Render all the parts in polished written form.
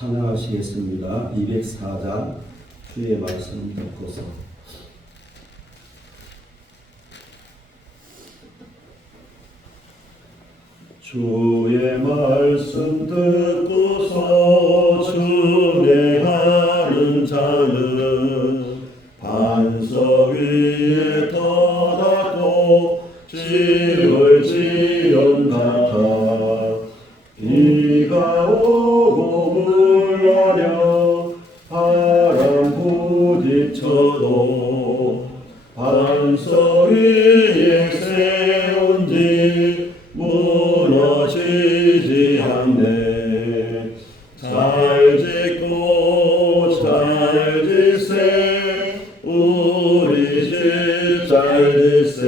찬양하시겠습니다. 204장 주의 말씀 듣고서 주의 말씀 듣고서 순례하는 자는 반석 위에 터닫고 집을 지은 같아 비가 오고 물러려 바람 부딪혀도 반석 위에 세운 집 무너지지 않네. 잘 짓고 잘 짓세 우리 집 잘 짓세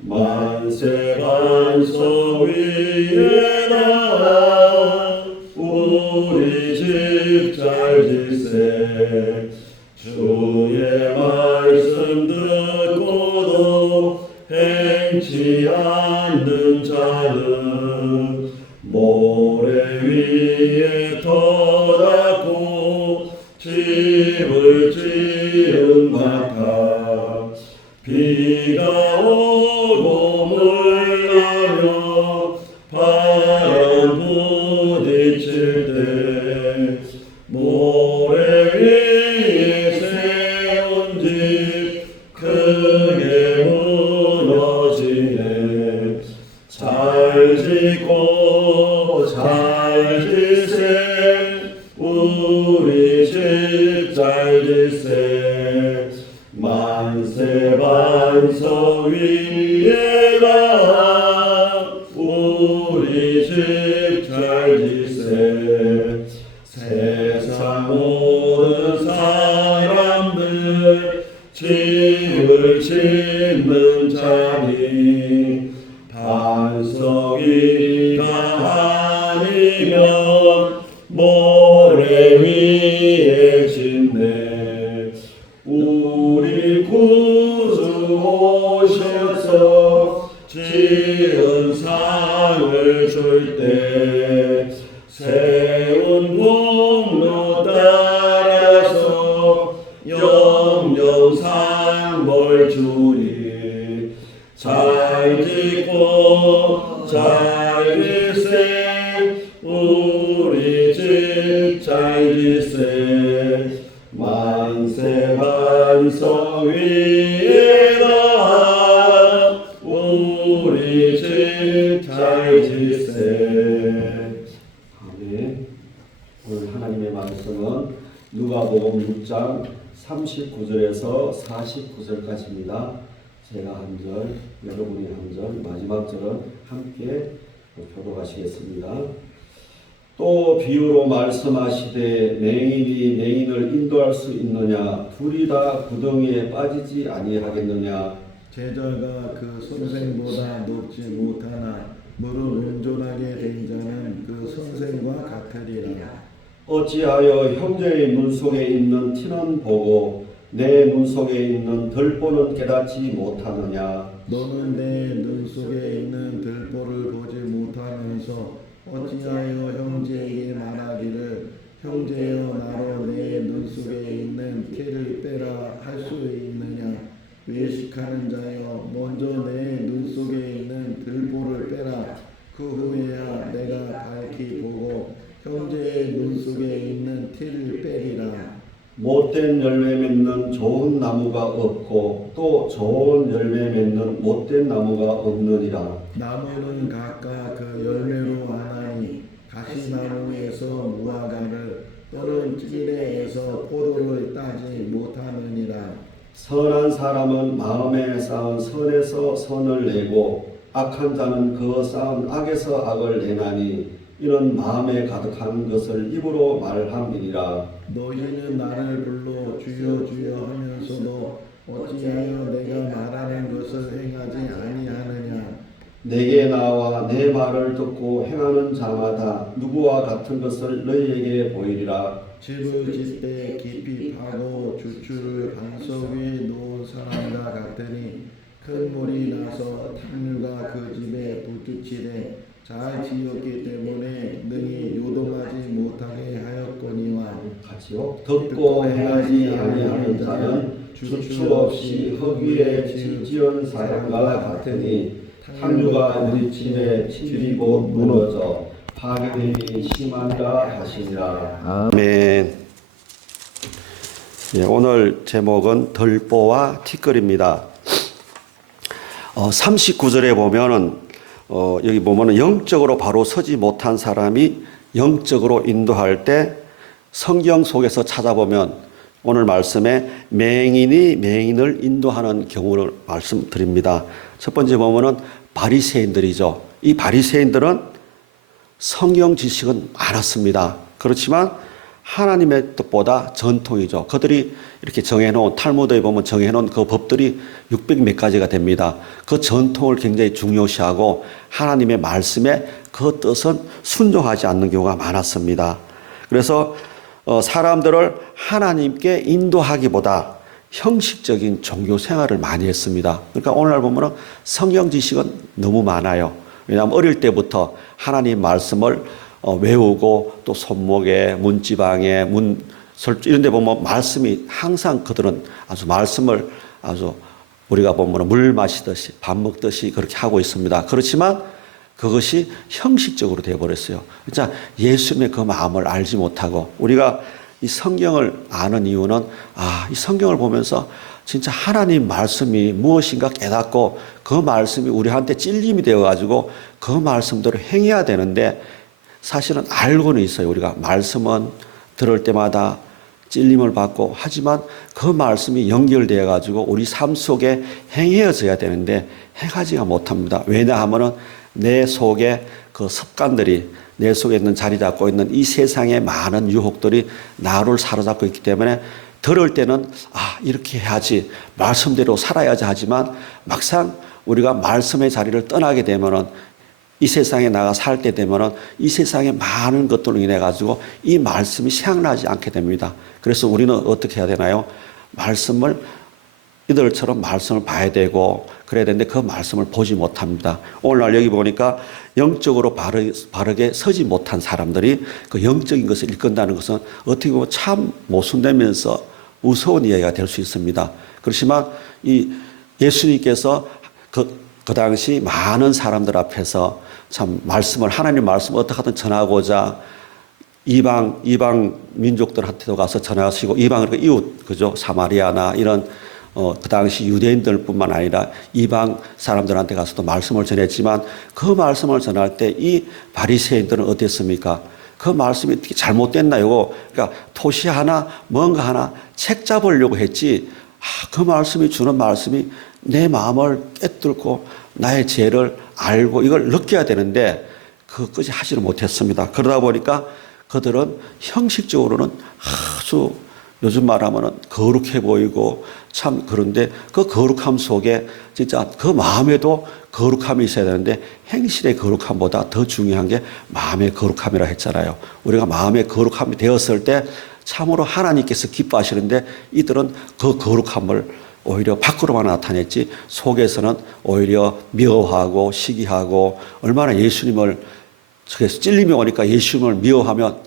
만세 반석 위에 나 우리 집 잘 짓세 주의 말씀 듣고도 행치 않는 자는 모래 위에 터닫고 집을 지은 같아 비가 오고 물나며 바람 부딪힐 때 모래 위에 세운 집 크게 무너지네. 잘 짓고 잘 짓세 우리 집 잘 짓세 만세 반석 위에다 우리 집 잘 짓세 세상 모든 사람들 집을 짓는 자니 반석 위가 아니면 모래 위에 짓네. 우리 구주 오셔서 지은 상을 줄 때 세운 공로 따라서 영영상 벌 주리. 잘 짓고 잘 짓세 우리 집 잘 짓세 만세 반석 위에다 우리 집 잘 짓세. 아멘. 오늘 하나님의 말씀은 누가복음 6장 39절에서 49절까지입니다. 제가 한 절, 여러분이 한 절, 마지막 절은 함께 교독하시겠습니다. 또 비유로 말씀하시되 맹인이 맹인을 인도할 수 있느냐? 둘이 다 구덩이에 빠지지 아니하겠느냐? 제자가 그 선생보다 높지 못하나 무릇 온전하게 된 자는 그 선생과 같으리라. 어찌하여 형제의 눈 속에 있는 티는 보고 내 눈 속에 있는 들보는 깨닫지 못하느냐? 너는 내 눈 속에 있는 들보를 보지 못하면서 어찌하여 형제에게 말하기를 형제여 나로 내 눈 속에 있는 티를 빼라 할 수 있느냐? 외식하는 자여 먼저 내 눈 속에 있는 들보를 빼라. 그 후에야 내가 밝히 보고 형제의 눈 속에 있는 티를 빼리라. 못된 열매 맺는 좋은 나무가 없고 또 좋은 열매 맺는 못된 나무가 없느니라. 나무는 각각 그 열매로 아나니 가시나무에서 무화과를 또는 찌레에서 포도를 따지 못하느니라. 선한 사람은 마음에 쌓은 선에서 선을 내고 악한 자는 그 쌓은 악에서 악을 내나니 이는 마음에 가득한 것을 입으로 말함이니라. 너희는 나를 불러 주여 주여 하면서도 어찌하여 내가 말하는 것을 행하지 아니하느냐? 내게 나와 내 말을 듣고 행하는 자마다 누구와 같은 것을 너희에게 보이리라. 집을 짓되 깊이 파고 주추를 반석 위에 놓은 사람과 같으니 큰 물이 나서 탕류가 그 집에 끼치되 잘 지었기 때문에 능히 요동하지 못하게 하였거니와 같이요. 듣고 행하지 아니하는 자는 주축 없이 흙 위에 지은 사람과 같으니 탕류가 부딪힘에 집이 곧 무너져 파괴됨이 심한가 하시니라. 아멘. 예, 오늘 제목은 들보와 티끌입니다. 39절에 보면은 여기 보면은 영적으로 바로 서지 못한 사람이 영적으로 인도할 때 성경 속에서 찾아보면 오늘 말씀에 맹인이 맹인을 인도하는 경우를 말씀드립니다. 첫 번째 보면은 바리새인들이죠. 이 바리새인들은 성경 지식은 많았습니다. 그렇지만 하나님의 뜻보다 전통이죠. 그들이 이렇게 정해놓은 탈무드에 보면 정해놓은 그 법들이 600 몇 가지가 됩니다. 그 전통을 굉장히 중요시하고 하나님의 말씀에 그 뜻은 순종하지 않는 경우가 많았습니다. 그래서 사람들을 하나님께 인도하기보다 형식적인 종교 생활을 많이 했습니다. 그러니까 오늘날 보면 성경 지식은 너무 많아요. 왜냐하면 어릴 때부터 하나님 말씀을 외우고 또 손목에 문지방에 이런 데 보면 말씀이 항상 그들은 아주 말씀을 아주 우리가 보면 물 마시듯이 밥 먹듯이 그렇게 하고 있습니다. 그렇지만 그것이 형식적으로 되어버렸어요. 진짜 예수님의 그 마음을 알지 못하고 우리가 이 성경을 아는 이유는 이 성경을 보면서 진짜 하나님 말씀이 무엇인가 깨닫고 그 말씀이 우리한테 찔림이 되어가지고 그 말씀대로 행해야 되는데 사실은 알고는 있어요. 우리가 말씀은 들을 때마다 찔림을 받고 하지만 그 말씀이 연결되어 가지고 우리 삶 속에 행해져야 되는데 행하지가 못합니다. 왜냐하면은 내 속에 그 습관들이 내 속에 있는 자리 잡고 있는 이 세상의 많은 유혹들이 나를 사로잡고 있기 때문에 들을 때는 이렇게 해야지 말씀대로 살아야지 하지만 막상 우리가 말씀의 자리를 떠나게 되면은 이 세상에 나가 살 때 되면은 이 세상의 많은 것들로 인해 가지고 이 말씀이 생각나지 않게 됩니다. 그래서 우리는 어떻게 해야 되나요? 말씀을 이들처럼 말씀을 봐야 되고 그래야 되는데 그 말씀을 보지 못합니다. 오늘날 여기 보니까 영적으로 바르게 서지 못한 사람들이 그 영적인 것을 일끈다는 것은 어떻게 보면 참 모순되면서 무서운 이야기가 될 수 있습니다. 그렇지만 이 예수님께서 그 당시 많은 사람들 앞에서 참 하나님 말씀을 어떻게 하든 전하고자 이방 민족들한테도 가서 전하시고 이방 이웃 그죠 사마리아나 이런 그 당시 유대인들뿐만 아니라 이방 사람들한테 가서도 말씀을 전했지만 그 말씀을 전할 때 이 바리새인들은 어땠습니까? 그 말씀이 어떻게 잘못됐나요? 그러니까 토시 하나 뭔가 하나 책 잡으려고 했지 그 말씀이 주는 말씀이 내 마음을 깨뚫고 나의 죄를 알고 이걸 느껴야 되는데 그것까지 하지를 못했습니다. 그러다 보니까 그들은 형식적으로는 아주 요즘 말하면은 거룩해 보이고 참 그런데 그 거룩함 속에 진짜 그 마음에도 거룩함이 있어야 되는데 행실의 거룩함보다 더 중요한 게 마음의 거룩함이라 했잖아요. 우리가 마음의 거룩함이 되었을 때 참으로 하나님께서 기뻐하시는데 이들은 그 거룩함을 오히려 밖으로만 나타냈지 속에서는 오히려 미워하고 시기하고 얼마나 예수님을 그래서 찔림이 오니까 예수님을 미워하면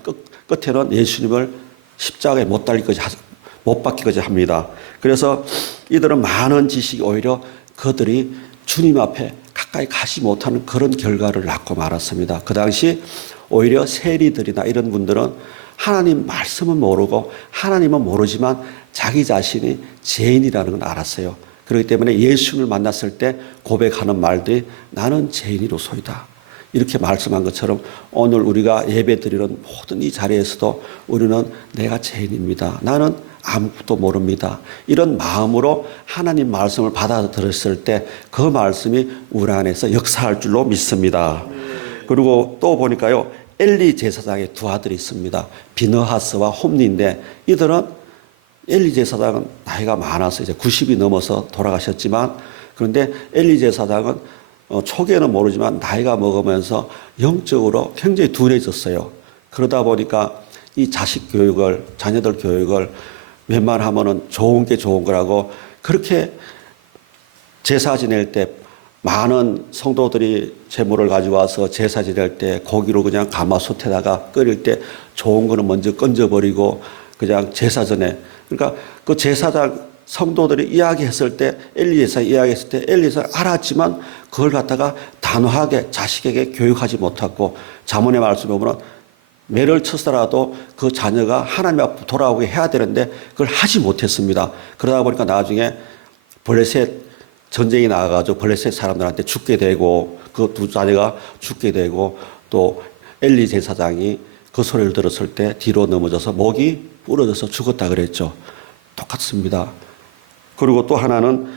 끝에는 예수님을 십자가에 못 박히까지 합니다. 그래서 이들은 많은 지식이 오히려 그들이 주님 앞에 가까이 가지 못하는 그런 결과를 낳고 말았습니다. 그 당시 오히려 세리들이나 이런 분들은 하나님 말씀은 모르고 하나님은 모르지만 자기 자신이 죄인이라는 걸 알았어요. 그렇기 때문에 예수님을 만났을 때 고백하는 말들이 나는 죄인이로소이다. 이렇게 말씀한 것처럼 오늘 우리가 예배 드리는 모든 이 자리에서도 우리는 내가 죄인입니다. 나는 아무것도 모릅니다. 이런 마음으로 하나님 말씀을 받아들였을 때 그 말씀이 우리 안에서 역사할 줄로 믿습니다. 그리고 또 보니까요. 엘리 제사장의 두 아들이 있습니다. 비느하스와 홈리인데 이들은 엘리 제사장은 나이가 많아서 이제 90이 넘어서 돌아가셨지만 그런데 엘리 제사장은 초기에는 모르지만 나이가 먹으면서 영적으로 굉장히 둔해졌어요. 그러다 보니까 이 자녀들 교육을 웬만하면은 좋은 게 좋은 거라고 그렇게 제사 지낼 때 많은 성도들이 제물을 가져와서 제사 지낼 때 고기로 그냥 가마솥에다가 끓일 때 좋은 거는 먼저 건져버리고 그냥 제사 전에, 그러니까 그 제사장 성도들이 이야기했을 때, 엘리 제사 이야기했을 때 엘리 제사 알았지만 그걸 갖다가 단호하게 자식에게 교육하지 못하고, 자문의 말씀에 보면 매를 쳐서라도 그 자녀가 하나님 앞으로 돌아오게 해야 되는데 그걸 하지 못했습니다. 그러다 보니까 나중에 블레셋 전쟁이 나가가지고 블레셋 사람들한테 죽게 되고, 그 두 자녀가 죽게 되고, 또 엘리 제사장이 그 소리를 들었을 때 뒤로 넘어져서 목이 부러져서 죽었다 그랬죠. 똑같습니다. 그리고 또 하나는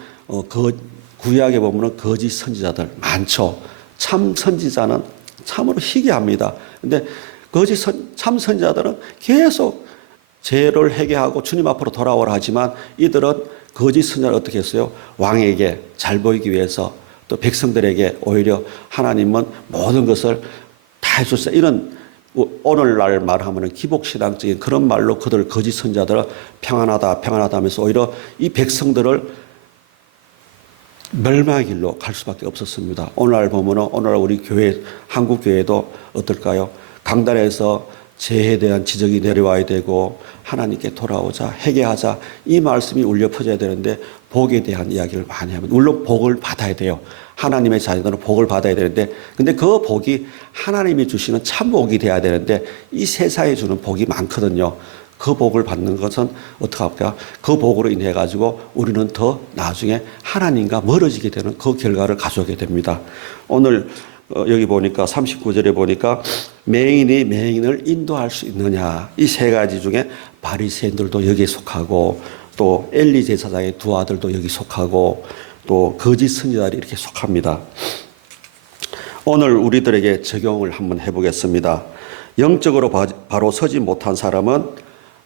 구약에 보면 거짓 선지자들 많죠. 참 선지자는 참으로 희귀합니다. 근데 참 선지자들은 계속 죄를 회개하고 주님 앞으로 돌아오라 하지만, 이들은 거짓 선지자를 어떻게 했어요? 왕에게 잘 보이기 위해서, 또 백성들에게 오히려 하나님은 모든 것을 다 해줬어요. 이런 오늘날 말하면 기복신앙적인 그런 말로 그들 거짓 선지자들은 평안하다 평안하다 하면서 오히려 이 백성들을 멸망의 길로 갈 수밖에 없었습니다. 오늘날 보면은 오늘날 우리 교회, 한국 교회도 어떨까요? 강단에서 죄에 대한 지적이 내려와야 되고 하나님께 돌아오자, 회개하자, 이 말씀이 울려 퍼져야 되는데 복에 대한 이야기를 많이 하면, 물론 복을 받아야 돼요. 하나님의 자녀들은 복을 받아야 되는데, 근데 그 복이 하나님이 주시는 참 복이 돼야 되는데 이 세상에 주는 복이 많거든요. 그 복을 받는 것은 어떻게 할까? 그 복으로 인해 가지고 우리는 더 나중에 하나님과 멀어지게 되는 그 결과를 가져오게 됩니다. 오늘 여기 보니까 39절에 보니까 맹인이 맹인을 인도할 수 있느냐, 이 세 가지 중에 바리새인들도 여기에 속하고, 또 엘리 제사장의 두 아들도 여기 속하고, 또 거짓 선지자들이 이렇게 속합니다. 오늘 우리들에게 적용을 한번 해보겠습니다. 영적으로 바로 서지 못한 사람은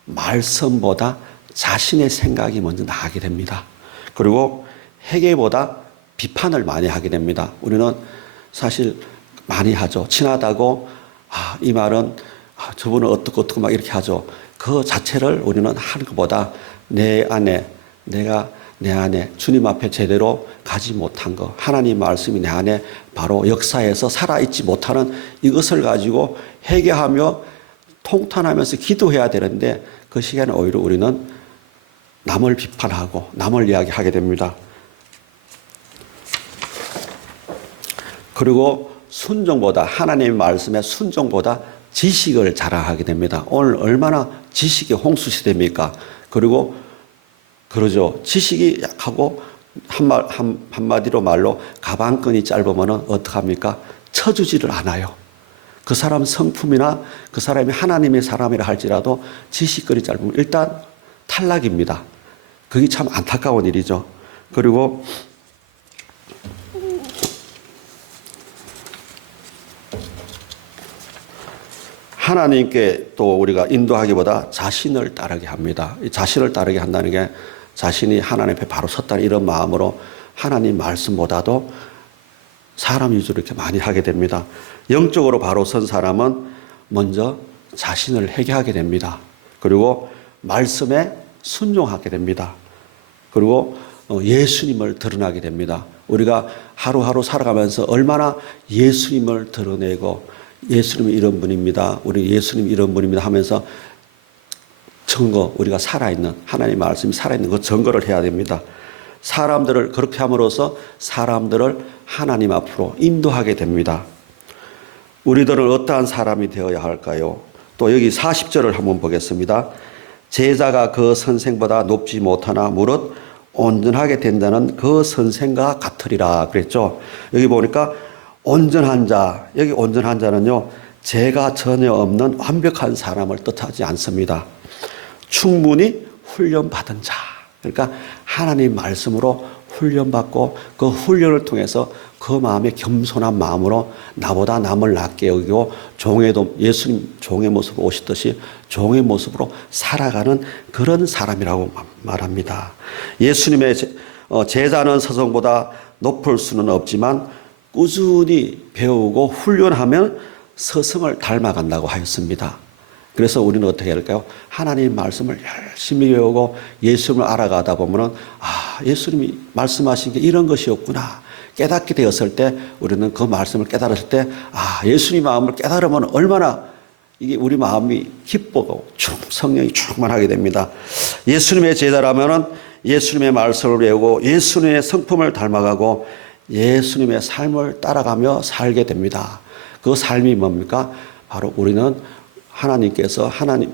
말씀보다 자신의 생각이 먼저 나가게 됩니다. 그리고 회개보다 비판을 많이 하게 됩니다. 우리는 사실 많이 하죠. 친하다고 이 말은 저분은 어떻고 막 이렇게 하죠. 그 자체를 우리는 하는 것보다 내 안에 주님 앞에 제대로 가지 못한 것, 하나님 말씀이 내 안에 바로 역사에서 살아있지 못하는 이것을 가지고 회개하며 통탄하면서 기도해야 되는데, 그 시간에 오히려 우리는 남을 비판하고 남을 이야기하게 됩니다. 그리고 순종보다, 하나님의 말씀에 순종보다 지식을 자랑하게 됩니다. 오늘 얼마나 지식이 홍수시대입니까? 그리고 그러죠. 지식이 약하고 한마디로 말로 가방끈이 짧으면 어떡합니까? 쳐주지를 않아요. 그 사람 성품이나 그 사람이 하나님의 사람이라 할지라도 지식거리 짧으면 일단 탈락입니다. 그게 참 안타까운 일이죠. 그리고 하나님께 또 우리가 인도하기보다 자신을 따르게 합니다. 이 자신을 따르게 한다는 게 자신이 하나님 앞에 바로 섰다는 이런 마음으로 하나님 말씀보다도 사람 위주로 이렇게 많이 하게 됩니다. 영적으로 바로 선 사람은 먼저 자신을 회개하게 됩니다. 그리고 말씀에 순종하게 됩니다. 그리고 예수님을 드러나게 됩니다. 우리가 하루하루 살아가면서 얼마나 예수님을 드러내고 예수님이 이런 분입니다. 우리 예수님 이런 분입니다 하면서 증거, 우리가 살아있는 하나님의 말씀이 살아있는 그 증거를 해야 됩니다. 사람들을 그렇게 함으로써 사람들을 하나님 앞으로 인도하게 됩니다. 우리들은 어떠한 사람이 되어야 할까요? 또 여기 40절을 한번 보겠습니다. 제자가 그 선생보다 높지 못하나 무릇 온전하게 된 자는 그 선생과 같으리라 그랬죠. 여기 보니까 온전한 자, 여기 온전한 자는요, 죄가 전혀 없는 완벽한 사람을 뜻하지 않습니다. 충분히 훈련받은 자, 그러니까 하나님 말씀으로 훈련받고 그 훈련을 통해서 그 마음에 겸손한 마음으로 나보다 남을 낮게 여기고 예수님 종의 모습으로 오시듯이 종의 모습으로 살아가는 그런 사람이라고 말합니다. 예수님의 제자는 스승보다 높을 수는 없지만 꾸준히 배우고 훈련하면 스승을 닮아간다고 하였습니다. 그래서 우리는 어떻게 할까요? 하나님 말씀을 열심히 배우고 예수님을 알아가다 보면은 예수님이 말씀하신 게 이런 것이었구나. 깨닫게 되었을 때 우리는 그 말씀을 깨달았을 때 예수님 마음을 깨달으면 얼마나 이게 우리 마음이 기쁘고 성령이 충만하게 됩니다. 예수님의 제자라면은 예수님의 말씀을 배우고 예수님의 성품을 닮아가고 예수님의 삶을 따라가며 살게 됩니다. 그 삶이 뭡니까? 바로 우리는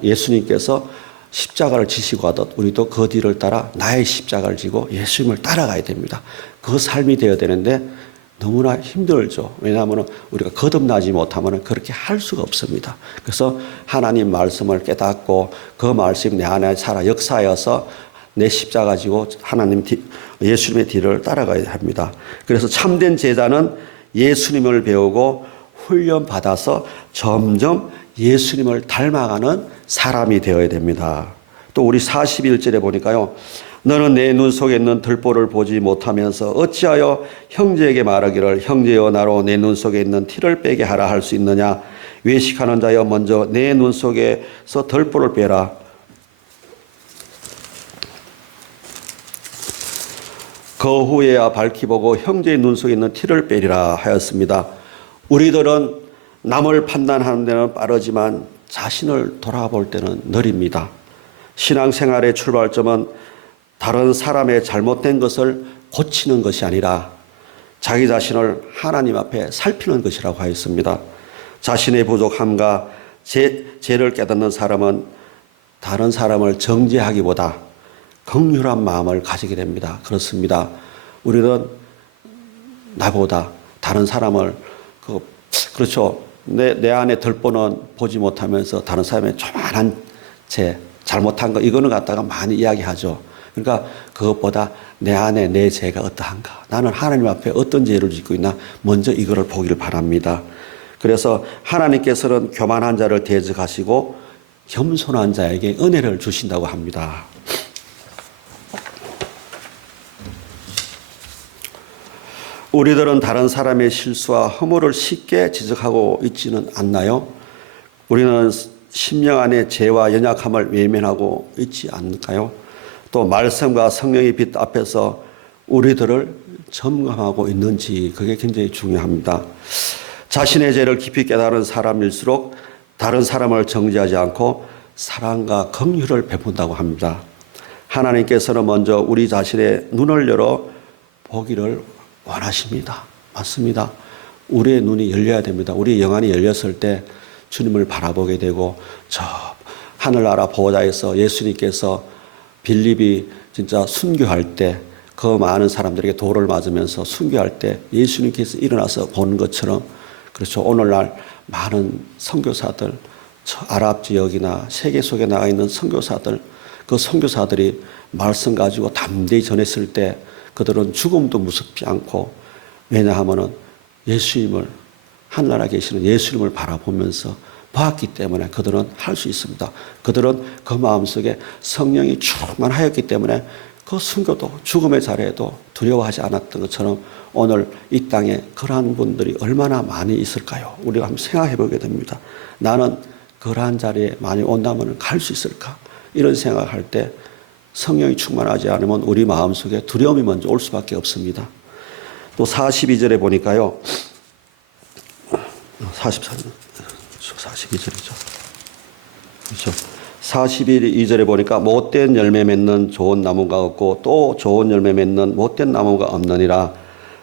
예수님께서 십자가를 지시고 하듯 우리도 그 뒤를 따라 나의 십자가를 지고 예수님을 따라가야 됩니다. 그 삶이 되어야 되는데 너무나 힘들죠. 왜냐하면 우리가 거듭나지 못하면 그렇게 할 수가 없습니다. 그래서 하나님 말씀을 깨닫고 그 말씀이 내 안에 살아 역사하여서 내 십자가 지고 예수님의 뒤를 따라가야 합니다. 그래서 참된 제자는 예수님을 배우고 훈련받아서 점점 예수님을 닮아가는 사람이 되어야 됩니다. 또 우리 41절에 보니까요. 너는 내 눈 속에 있는 들보를 보지 못하면서 어찌하여 형제에게 말하기를 형제여 나로 내 눈 속에 있는 티를 빼게 하라 할 수 있느냐. 외식하는 자여 먼저 내 눈 속에서 들보를 빼라. 그 후에야 밝히 보고 형제의 눈 속에 있는 티를 빼리라 하였습니다. 우리들은 남을 판단하는 데는 빠르지만 자신을 돌아볼 때는 느립니다. 신앙생활의 출발점은 다른 사람의 잘못된 것을 고치는 것이 아니라 자기 자신을 하나님 앞에 살피는 것이라고 하였습니다. 자신의 부족함과 죄를 깨닫는 사람은 다른 사람을 정죄하기보다 긍휼한 마음을 가지게 됩니다. 그렇습니다. 우리는 나보다 다른 사람을 그렇죠. 내 안에 들보는 보지 못하면서 다른 사람의 조만한 죄, 잘못한 거 이거는 갖다가 많이 이야기하죠. 그러니까 그것보다 내 안에 내 죄가 어떠한가, 나는 하나님 앞에 어떤 죄를 짓고 있나 먼저 이거를 보기를 바랍니다. 그래서 하나님께서는 교만한 자를 대적하시고 겸손한 자에게 은혜를 주신다고 합니다. 우리들은 다른 사람의 실수와 허물을 쉽게 지적하고 있지는 않나요? 우리는 심령 안에 죄와 연약함을 외면하고 있지 않을까요? 또 말씀과 성령의 빛 앞에서 우리들을 점검하고 있는지 그게 굉장히 중요합니다. 자신의 죄를 깊이 깨달은 사람일수록 다른 사람을 정죄하지 않고 사랑과 긍휼을 베푼다고 합니다. 하나님께서는 먼저 우리 자신의 눈을 열어 보기를 원하십니다. 맞습니다. 우리의 눈이 열려야 됩니다. 우리의 영안이 열렸을 때 주님을 바라보게 되고 저 하늘나라 보호자에서 예수님께서 빌립이 진짜 순교할 때 그 많은 사람들에게 돌을 맞으면서 순교할 때 예수님께서 일어나서 보는 것처럼 그렇죠. 오늘날 많은 선교사들 아랍 지역이나 세계 속에 나가 있는 선교사들 그 선교사들이 말씀 가지고 담대히 전했을 때 그들은 죽음도 무섭지 않고 왜냐하면은 예수님을 하늘나라에 계시는 예수님을 바라보면서 봤기 때문에 그들은 할 수 있습니다. 그들은 그 마음속에 성령이 충만하였기 때문에 그 순교도 죽음의 자리에도 두려워하지 않았던 것처럼 오늘 이 땅에 그러한 분들이 얼마나 많이 있을까요? 우리가 한번 생각해 보게 됩니다. 나는 그러한 자리에 많이 온다면 갈 수 있을까? 이런 생각할 때 성령이 충만하지 않으면 우리 마음속에 두려움이 먼저 올 수밖에 없습니다. 또 42절에 보니까요. 42절이죠. 그렇죠. 42절에 보니까 못된 열매 맺는 좋은 나무가 없고 또 좋은 열매 맺는 못된 나무가 없느니라.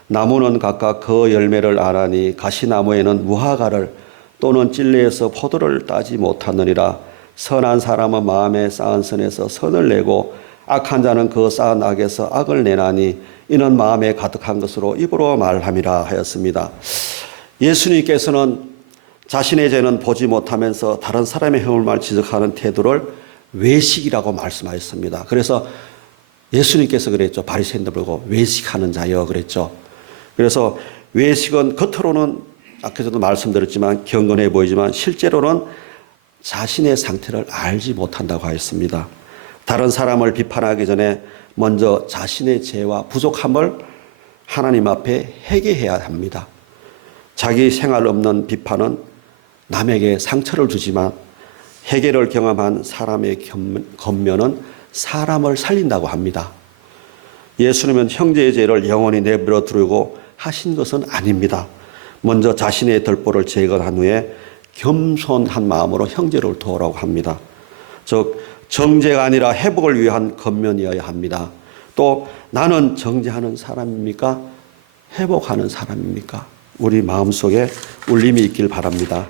나무는 각각 그 열매를 아나니 가시나무에는 무화과를 또는 찔레에서 포도를 따지 못하느니라. 선한 사람은 마음에 쌓은 선에서 선을 내고 악한 자는 그 쌓은 악에서 악을 내나니 이는 마음에 가득한 것으로 입으로 말함이라 하였습니다. 예수님께서는 자신의 죄는 보지 못하면서 다른 사람의 허물만 지적하는 태도를 외식이라고 말씀하셨습니다. 그래서 예수님께서 그랬죠. 바리새인들 보고 외식하는 자여 그랬죠. 그래서 외식은 겉으로는 아까도 말씀드렸지만 경건해 보이지만 실제로는 자신의 상태를 알지 못한다고 하였습니다. 다른 사람을 비판하기 전에 먼저 자신의 죄와 부족함을 하나님 앞에 회개해야 합니다. 자기 생활 없는 비판은 남에게 상처를 주지만 회개를 경험한 사람의 겉면은 사람을 살린다고 합니다. 예수님은 형제의 죄를 영원히 내버려 두고 하신 것은 아닙니다. 먼저 자신의 들보를 제거한 후에 겸손한 마음으로 형제를 도우라고 합니다. 즉 정죄가 아니라 회복을 위한 겉면이어야 합니다. 또 나는 정죄하는 사람입니까? 회복하는 사람입니까? 우리 마음속에 울림이 있길 바랍니다.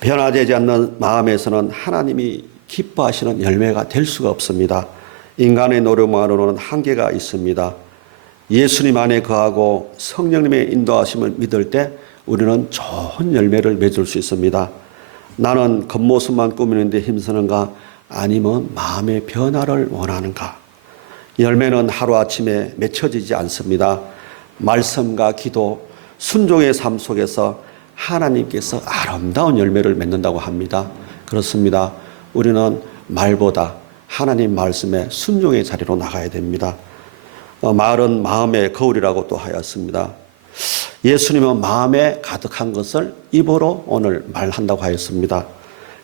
변화되지 않는 마음에서는 하나님이 기뻐하시는 열매가 될 수가 없습니다. 인간의 노력만으로는 한계가 있습니다. 예수님 안에 거하고 성령님의 인도하심을 믿을 때 우리는 좋은 열매를 맺을 수 있습니다. 나는 겉모습만 꾸미는데 힘쓰는가? 아니면 마음의 변화를 원하는가? 열매는 하루아침에 맺혀지지 않습니다. 말씀과 기도, 순종의 삶 속에서 하나님께서 아름다운 열매를 맺는다고 합니다. 그렇습니다. 우리는 말보다 하나님 말씀에 순종의 자리로 나가야 됩니다. 말은 마음의 거울이라고 또 하였습니다. 예수님은 마음에 가득한 것을 입으로 오늘 말한다고 하였습니다.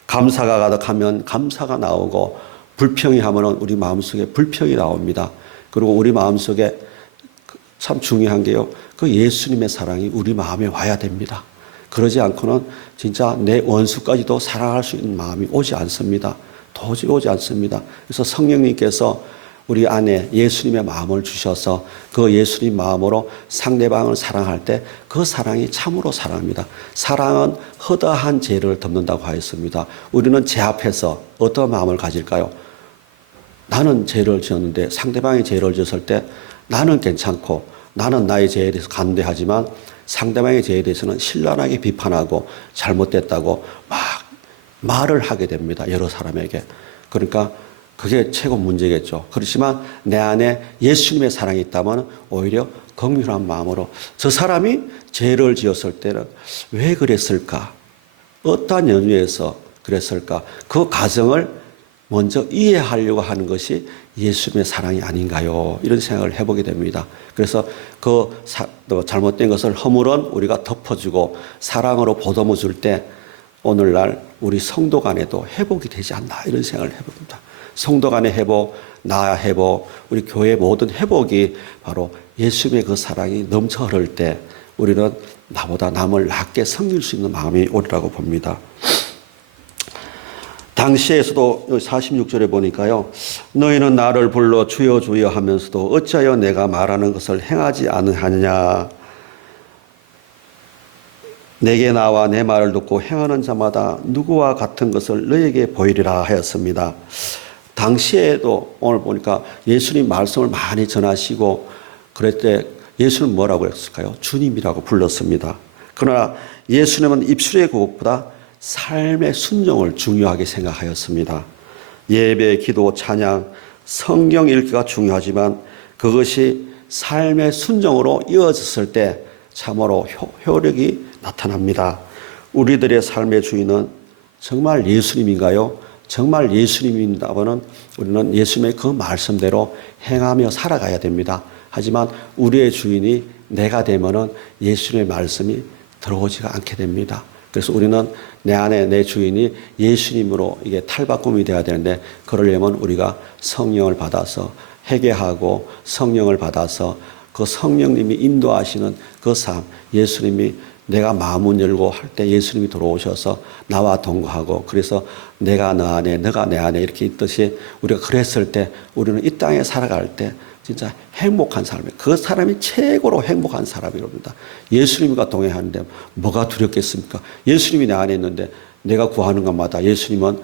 감사가 가득하면 감사가 나오고 불평이 하면 우리 마음속에 불평이 나옵니다. 그리고 우리 마음속에 참 중요한 게요. 그 예수님의 사랑이 우리 마음에 와야 됩니다. 그러지 않고는 진짜 내 원수까지도 사랑할 수 있는 마음이 오지 않습니다. 도저히 오지 않습니다. 그래서 성령님께서 우리 안에 예수님의 마음을 주셔서 그 예수님 마음으로 상대방을 사랑할 때 그 사랑이 참으로 사랑입니다. 사랑은 허다한 죄를 덮는다고 하였습니다. 우리는 죄 앞에서 어떤 마음을 가질까요? 나는 죄를 지었는데 상대방이 죄를 지었을 때 나는 괜찮고 나는 나의 죄에 대해서 간대하지만 상대방의 죄에 대해서는 신랄하게 비판하고 잘못됐다고 막 말을 하게 됩니다. 여러 사람에게. 그러니까 그게 최고 문제겠죠. 그렇지만 내 안에 예수님의 사랑이 있다면 오히려 긍휼한 마음으로 저 사람이 죄를 지었을 때는 왜 그랬을까? 어떠한 연유에서 그랬을까? 그 가정을 먼저 이해하려고 하는 것이 예수님의 사랑이 아닌가요? 이런 생각을 해보게 됩니다. 그래서 그 잘못된 것을 허물은 우리가 덮어주고 사랑으로 보듬어 줄 때 오늘날 우리 성도 간에도 회복이 되지 않나 이런 생각을 해봅니다. 성도 간의 회복, 나 회복, 우리 교회의 모든 회복이 바로 예수님의 그 사랑이 넘쳐 흐를 때 우리는 나보다 남을 낫게 섬길 수 있는 마음이 오리라고 봅니다. 당시에서도 46절에 보니까요. 너희는 나를 불러 주여 주여 하면서도 어찌하여 내가 말하는 것을 행하지 않느냐. 내게 나와 내 말을 듣고 행하는 자마다 누구와 같은 것을 너에게 보이리라 하였습니다. 당시에도 오늘 보니까 예수님 말씀을 많이 전하시고 그럴 때 예수는 뭐라고 했을까요? 주님이라고 불렀습니다. 그러나 예수님은 입술의 고백보다 삶의 순종을 중요하게 생각하였습니다. 예배, 기도, 찬양, 성경 읽기가 중요하지만 그것이 삶의 순종으로 이어졌을 때 참으로 효력이 나타납니다. 우리들의 삶의 주인은 정말 예수님인가요? 정말 예수님인다면 우리는 예수님의 그 말씀대로 행하며 살아가야 됩니다. 하지만 우리의 주인이 내가 되면은 예수님의 말씀이 들어오지가 않게 됩니다. 그래서 우리는 내 안에 내 주인이 예수님으로 이게 탈바꿈이 되어야 되는데 그러려면 우리가 성령을 받아서 회개하고 성령을 받아서 그 성령님이 인도하시는 그 삶, 예수님이 내가 마음을 열고 할 때 예수님이 들어오셔서 나와 동거하고 그래서 내가 너 안에 너가 내 안에 이렇게 있듯이 우리가 그랬을 때 우리는 이 땅에 살아갈 때 진짜 행복한 사람이에요. 그 사람이 최고로 행복한 사람이랍니다. 예수님과 동행하는데 뭐가 두렵겠습니까? 예수님이 내 안에 있는데 내가 구하는 것마다 예수님은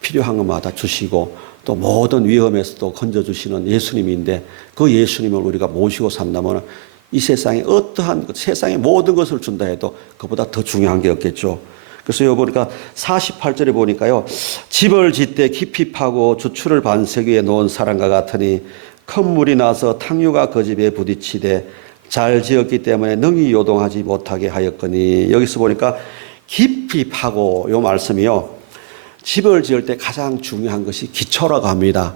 필요한 것마다 주시고 또 모든 위험에서도 건져주시는 예수님인데 그 예수님을 우리가 모시고 산다면 이 세상에 어떠한 세상의 모든 것을 준다 해도 그보다 더 중요한 게 없겠죠. 그래서 여기 보니까 48절에 보니까요. 집을 짓되 깊이 파고 주추를 반석 위에 놓은 사람과 같으니 큰 물이 나서 탕류가 그 집에 부딪히되 잘 지었기 때문에 능히 요동하지 못하게 하였거니 여기서 보니까 깊이 파고 요 말씀이요. 집을 지을 때 가장 중요한 것이 기초라고 합니다.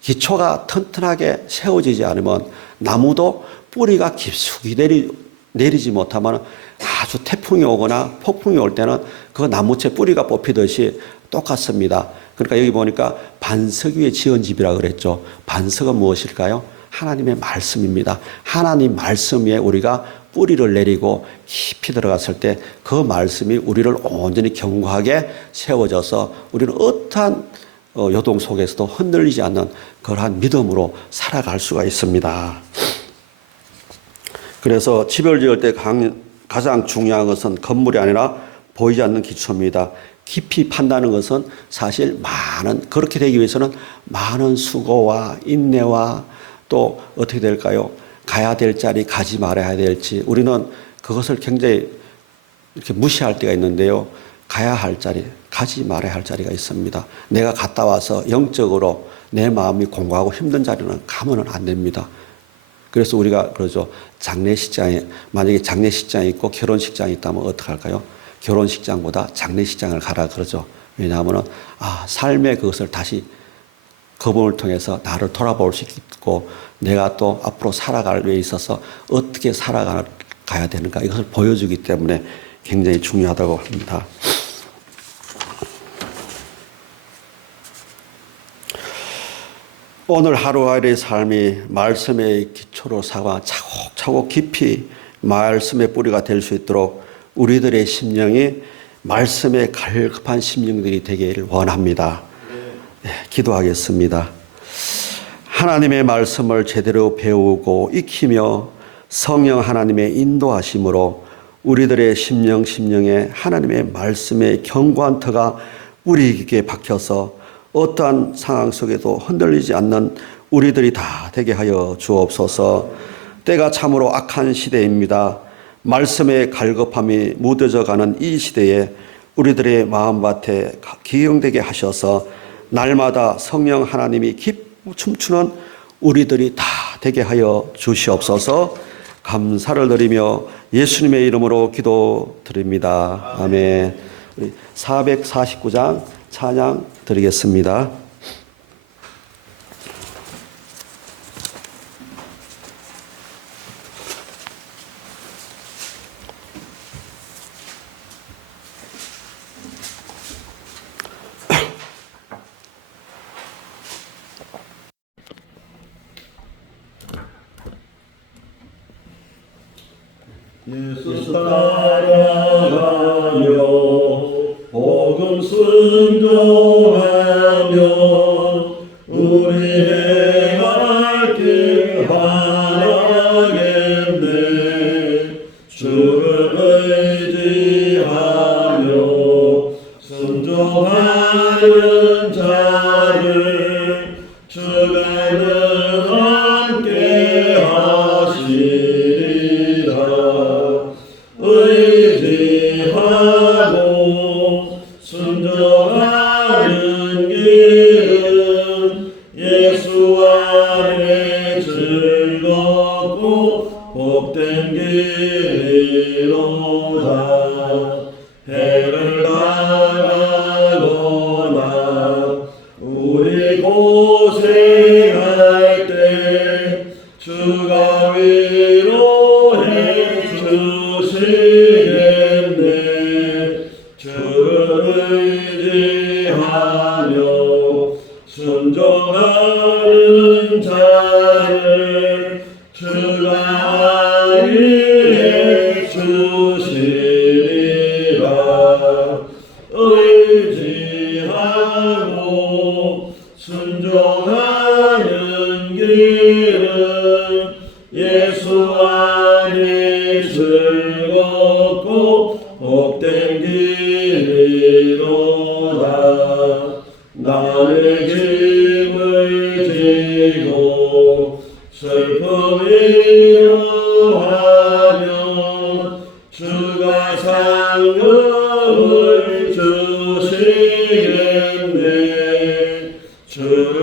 기초가 튼튼하게 세워지지 않으면 나무도 뿌리가 깊숙이 내리지 못하면 아주 태풍이 오거나 폭풍이 올 때는 그 나무채 뿌리가 뽑히듯이 똑같습니다. 그러니까 여기 보니까 반석 위에 지은 집이라 그랬죠. 반석은 무엇일까요? 하나님의 말씀입니다. 하나님 말씀 위에 우리가 뿌리를 내리고 깊이 들어갔을 때 그 말씀이 우리를 온전히 견고하게 세워져서 우리는 어떠한 요동 속에서도 흔들리지 않는 그러한 믿음으로 살아갈 수가 있습니다. 그래서 집을 지을 때 가장 중요한 것은 건물이 아니라 보이지 않는 기초입니다. 깊이 판다는 것은 사실 그렇게 되기 위해서는 많은 수고와 인내와 또 어떻게 될까요? 가야 될 자리 가지 말아야 될지 우리는 그것을 굉장히 이렇게 무시할 때가 있는데요. 가야 할 자리, 가지 말아야 할 자리가 있습니다. 내가 갔다 와서 영적으로 내 마음이 공고하고 힘든 자리는 가면은 안 됩니다. 그래서 우리가 그러죠. 만약에 장례식장이 있고 결혼식장이 있다면 어떡할까요? 결혼식장보다 장례식장을 가라 그러죠. 왜냐하면 삶의 그것을 다시 그분을 통해서 나를 돌아볼 수 있고 내가 또 앞으로 살아갈 데 있어서 어떻게 살아가야 되는가 이것을 보여주기 때문에 굉장히 중요하다고 합니다. 오늘 하루하루의 삶이 말씀의 기초로 삼아 차곡차곡 깊이 말씀의 뿌리가 될 수 있도록 우리들의 심령이 말씀에 갈급한 심령들이 되기를 원합니다. 네, 기도하겠습니다. 하나님의 말씀을 제대로 배우고 익히며 성령 하나님의 인도하심으로 우리들의 심령에 하나님의 말씀의 견고한 터가 뿌리 깊게 박혀서 어떠한 상황 속에도 흔들리지 않는 우리들이 다 되게 하여 주옵소서. 때가 참으로 악한 시대입니다. 말씀의 갈급함이 무뎌져 가는 이 시대에 우리들의 마음밭에 기경되게 하셔서 날마다 성령 하나님이 춤추는 우리들이 다 되게 하여 주시옵소서. 감사를 드리며 예수님의 이름으로 기도드립니다. 아멘. 우리 449장 찬양 드리겠습니다. 예수 따라가며 복음 순종하며 우리 행할 길 바라겠네. 주를 의지하며 순종하는 자를 주가 늘 함께 하시리라. 의지하고 순종하는 길은 예수 안에 즐겁고 복된 길이로다. 해를 당하거나 우리 고생할 때 주가 위로해 주시겠네. 주를 의지하며 순종하는 자를 주가 안위해 주시리라. 의지하고 순종하는 길은 예수 안에 즐겁고 복된 길이로다. 나의 짐을 지고 슬픔 위로하며 주가 상급을 주시겠네. 주를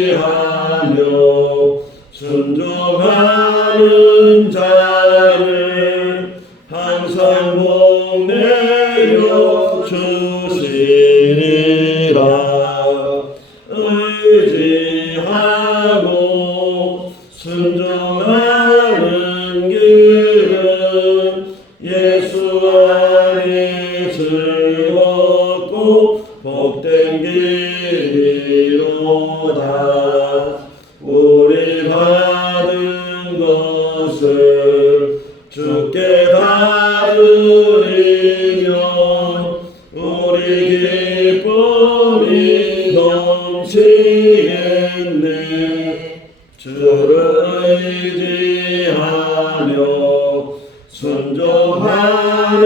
의지하며 순종하는 자를 항상 복내려 주시리라. 의지하고 순종하는 길은 예수 안에 즐겁고 복된 길이로다. 우리 받으리며 우리 기쁨이 넘치겠네. 주를 의지하며 순종하는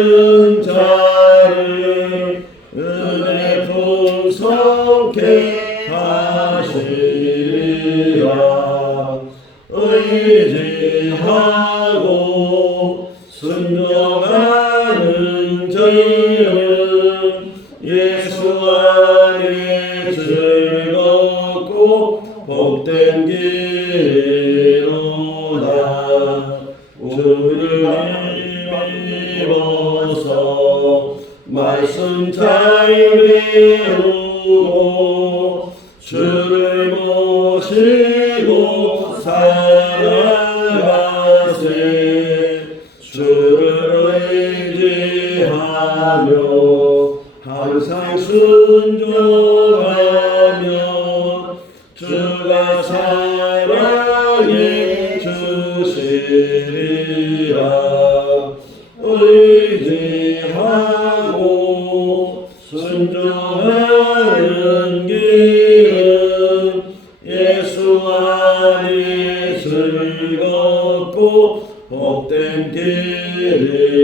자를 은혜 풍성케 하시리라. 의지하고 순종하는 자는 예수 안에 즐겁고 복된 길이로다. 주를 힘입어서 말씀 잘 배우고 주를 모시고 살아가세. 주를 의지하며 항상 순종하며 주가 사랑해 주시리라. 의지하고 순종하는 길은 예수 안에 즐겁고 복된 길이로다.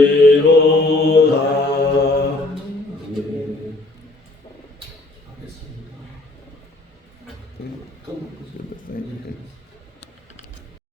하겠습니다.